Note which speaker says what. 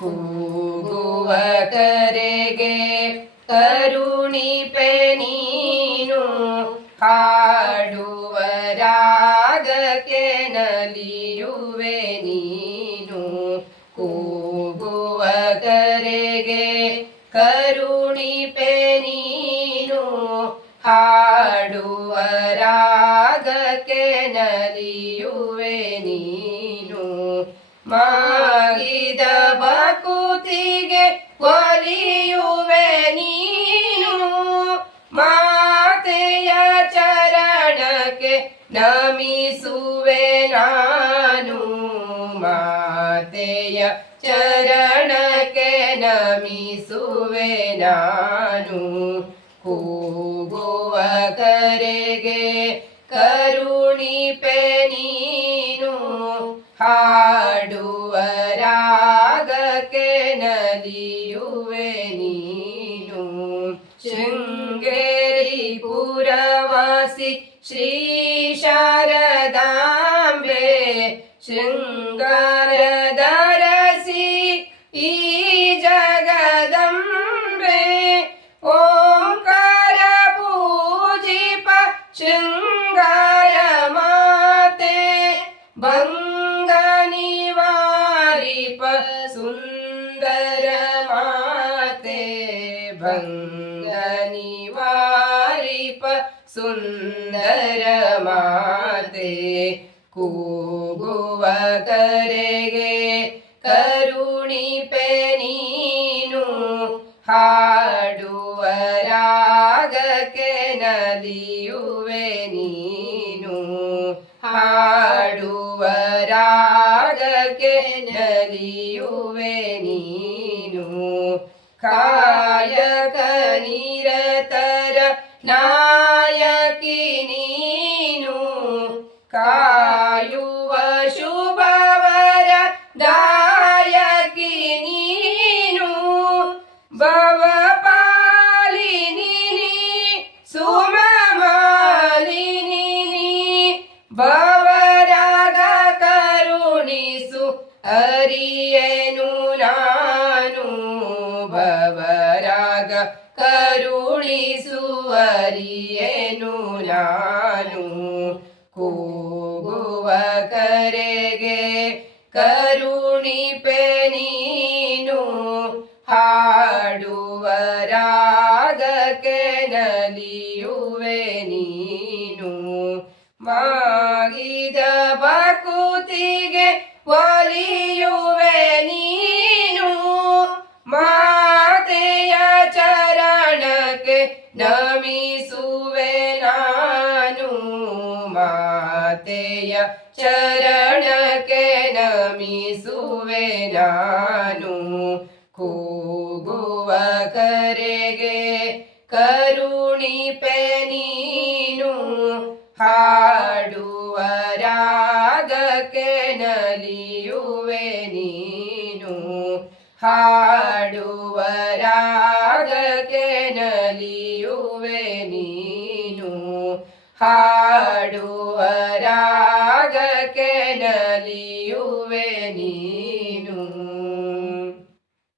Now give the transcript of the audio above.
Speaker 1: ಕೂಗುವ ಕರೆಗೆ ಕರುಣಿಪೆ ನೀನು ಹಾಡುವ ರಾಗಕ್ಕೆ ನಲಿಯುವೆ ನೀನು. ಕೂಗುವ ಕರೆಗೆ ಕರುಣಿಪೆ ನೀನು ಹಾಡುವ ರಾಗಕ್ಕೆ ನಲಿಯುವೆ ನೀನು. ಮಾಗಿದ ಬಕುತಿಗೆ ಒಲಿಯುವೆ ನೀನು. ಮಾತೆಯ ಚರಣಕ್ಕೆ ನಮಿಸುವೆ ನಾನು. ಮಾತೆಯ ಚರಣಕ್ಕೆ ನಮಿಸುವೆ ನಾನು. ಕೂಗುವ ಕರೆಗೆ ಕರುಣಿಪೆ ನೀನು. ಹಾಡುವ शृङ्गेरीपुरवासि श्रीशारदाम्बे शृङ्गारदरसि ई जगदम्ब्रे ओङ्कारपूजिप शृङ्गारमाते भङ्गरमाते भङ्ग ನಿವಾರಿಪ ಸುಂದರ ಮಾತೆ, ಕೂಗುವ ಕರೆಗೆ ಕರುಣಿಪೆ ನೀನು ಹಾಡುವ ರಾಗಕ್ಕೆ ನಲಿಯುವೆ ನೀನು, ಹಾಡುವ ರಾಗಕ್ಕೆ ನಲಿಯುವೆ ನೀನು ಕಾಯಕ ನಿರತರ ನಾಯಕಿ ನೀನು ಕಾಯುವ ಶುಭವರ ದಾಯಕಿ ನೀನು ಭವ ಭವಪಾಲಿನಿ ಸುಮಮಾಲಿನಿ ಭವರಾಗ ಕರುಣಿಸು ಅರಿಯನು ನಾನು ಭವರಾಗ ಕರುಣಿಸು ಅರಿಯೇನು ನಾನು? ಕೂಗುವ ಕರೆಗೆ ಕರುಣಿಪೆ ನೀನು? ಹಾಡುವ ರಾಗಕ್ಕೆ ನಲಿಯುವೆ ನೀನು? ಮಾಗಿದ ಬಕುತಿಗೆ ನಮಿಸುವೆ ನಾನು ಮಾತೆಯ ಚರಣಕ್ಕೆ ನಮಿಸುವೆ ನಾನು ಕೂಗುವ ಕರೆಗೆ ಕರುಣಿಪೆ ನೀನು ಹಾಡುವ ರಾಗಕ್ಕೆ ನಲಿಯುವೆ ನೀನು ಹಾಡುವ ರಾಗಕ್ಕೆ ನಲಿಯುವೆ ನೀನು ಹಾಡುವ ರಾಗಕ್ಕೆ ನಲಿಯುವೆ ನೀನು.